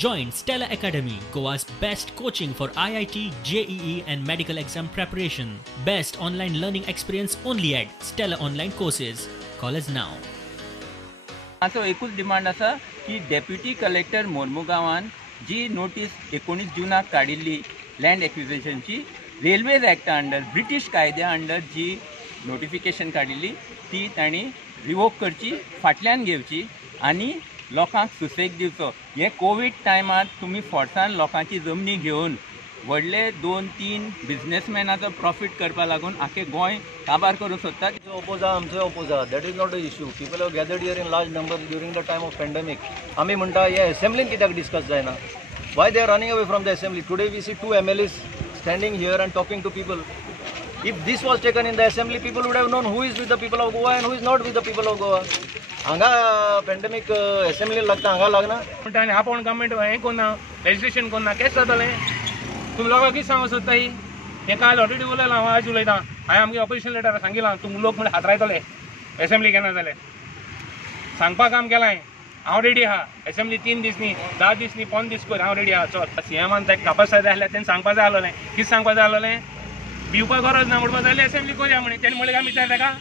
Join Stella Academy, Goa's best coaching for IIT, JEE and medical exam preparation. Best online learning experience only at Stella Online Courses. Call us now. माझो एकूच demand आसा की deputy collector मोर्मुगांवान जी notice 19 जूनाक काडिल्ली land एक्विजिशनची railways ॲक्टा under British कायद्या under जी notification काडिल्ली ती तांणी revoke करची, फाटल्यान घेवची आनी लोकांक सुसेग दिवचो. हे कोविड टायमार तुमी फोर्सान लोकांची जमनी घेवन व्हडले 2-3 बिझनेसमॅनाचो प्रॉफिट करपा लागून आखे गोंय काबार करूंक सोदतात. Opposa. That is not the issue. People have gathered here in large numbers during the time of pandemic. आम्ही म्हणता हे assembly कित्याक discuss जायना? Why they are running away from the assembly? Today we see 2 MLAs standing here and talking to people. If this was taken in the assembly, people would have known who is with the people of Goa and who is not with the people of Goa. हांगा pandemic assembly लागता हांगा लागना. म्हणटा आनी आपण government हें कोन्ना, legislation कोन्ना, case जातलें. तुमी लोकांक कितें सांगूंक सोदता ही? हें काल ऑलरेडी उलयलां, हांव आज उलयतां. हांवें आमगे ऑपोजिशन लिडराक सांगिलां तुमी लोक म्हणजे हात रायतले एसेंब्ली केन्ना जाल्यार सांगपाक काम केलां हांव रेडी आहा. एसेंब्ली 3 दीस न्ही 10 दीस न्ही 5 दीस कर हांव रेडी आहा. चल सीएमान ताका कापासाय जाय आसल्यार तेणें सांगपाक जाय आसलें. कितें सांगपाक जाय आसलें? भिवपाक गरज ना म्हणपाक जाय एसेंब्ली करया म्हणे. तेणें म्हणलें काय विचार ताका.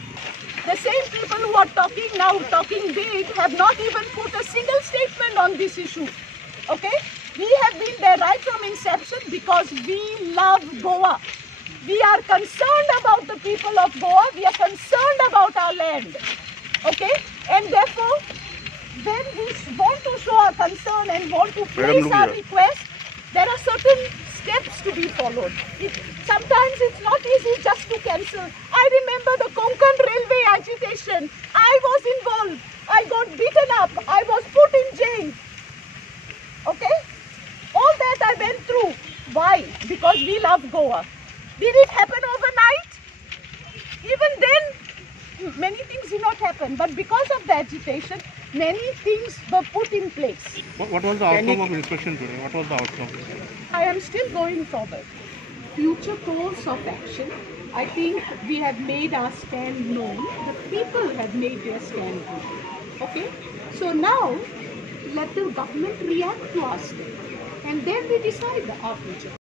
The same people who are talking big, have not even put a single statement on this issue. Okay? We have been there right from inception because we love Goa. We are concerned about the people of Goa. We are concerned about our land. Okay? And therefore, when we want to show our concern and want to place our request, there are certain steps to be followed. Sometimes it's not easy just to cancel. I remember the Konkan railway agitation. I was involved. I got beaten up. I was put in jail. Okay? All that I went through. Why? Because we love Goa. Did it happen overnight? Even then, many things did not happen. But because of the agitation, many things were put in place. What was the outcome of inspection today? What was the outcome? I am still going forward. Future course of action. I think we have made our stand known. The people have made their stand known. Okay? So now, let the government react to us. And then we decide our future.